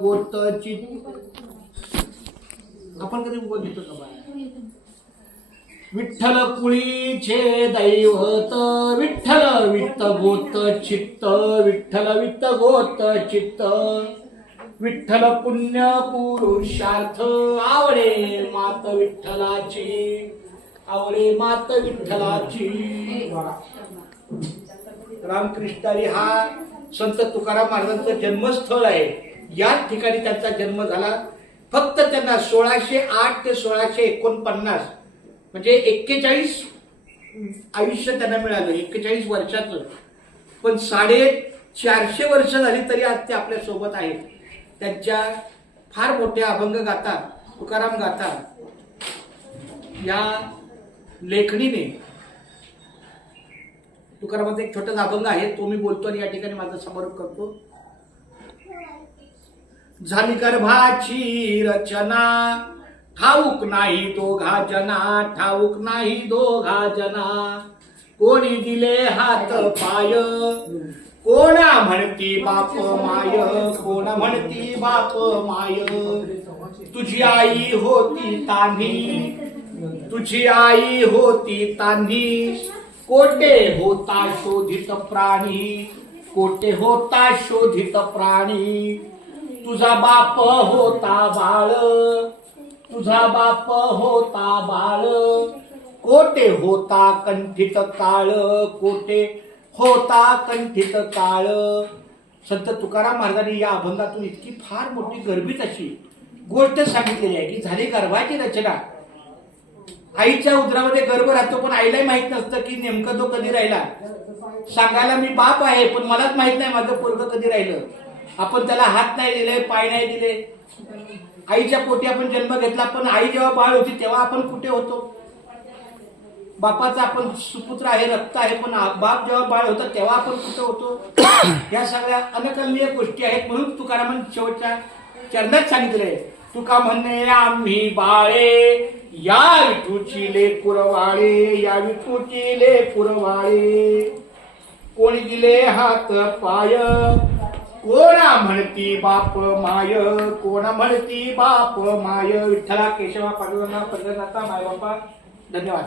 गोतची आपण कधी बोलतो का बाळा? विठ्ठल कुळीचे दैवत विठ्ठल वित्त गोत चित्त विठ्ठल वित्त गोत चित्त विठ्ठल पुण्य पुरुषार्थ आवडे मात विठ्ठलाची आवडे मात विठ्ठलाची. रामकृष्णारी हा संत तुकाराम महाराजांचं जन्मस्थळ आहे. याच ठिकाणी त्यांचा जन्म झाला. फक्त त्यांना 1608 ते 1649 म्हणजे 41 आयुष्य त्यांना मिळालं, 41 वर्षाचं. पण 450 वर्ष झाली तरी आज ते आपल्या सोबत आहेत. त्यांच्या फार मोठ्या अभंग गाथा, तुकाराम गाथा या लेखणीने, तुकारामाचा एक छोटासा अभंग आहे, तो मी बोलतो आणि या ठिकाणी माझा समारोप करतो. झाली गर्भाची रचना ठाऊक नाही दोघा जना, ठाऊक नाही दोघा जना. कोणी दिले हात पाय, कोणा म्हणती बाप माय, कोणा म्हणती बाप माय. तुझी आई होती तान्ही, तुझी आई होती तान्ही. कोठे होता शोधित प्राणी, कोठे होता शोधित प्राणी. तुझा बाप होता बाळ, तुझा बाप होता बाळ. कोठे होता कंठित काळ, कोठे होता कंठित काळ. संत तुकाराम महाराजांनी या अभंगातून इतकी फार मोठी गर्भित अशी गोष्ट सांगितलेली आहे की झाली गर्भाची रचना. आईच्या उदरामध्ये गर्भ राहतो, पण आईलाही माहित नसतं की नेमकं तो कधी राहिला. सांगायला मी बाप आहे, पण मलाच माहित नाही माझं पोरगं कधी राहिलं. आपण त्याला हात नाही दिले, पाय नाही दिले. आईच्या पोटी आपण जन्म घेतला, पण आई जेव्हा बाळ होती तेव्हा आपण कुठे होतो? बापाचा आपण सुपुत्र आहे, रक्त आहे, पण बाप जेव्हा बाळ होता तेव्हा आपण कुठे होतो? या सगळ्या अनकलनीय गोष्टी आहेत. म्हणून तुकारामांनी शेवटच्या चरणात सांगितलंय, तुका म्हणणे आम्ही बाळे या विठूची लेकुरवाळे, या विठूची लेकुरवाळे. कोणी दिले हात पाय, कोणा म्हणती बाप माय, कोणा म्हणती बाप माय. विठ्ठला केशवा पांडुरंगा पंढरनाथा माय बापा. धन्यवाद.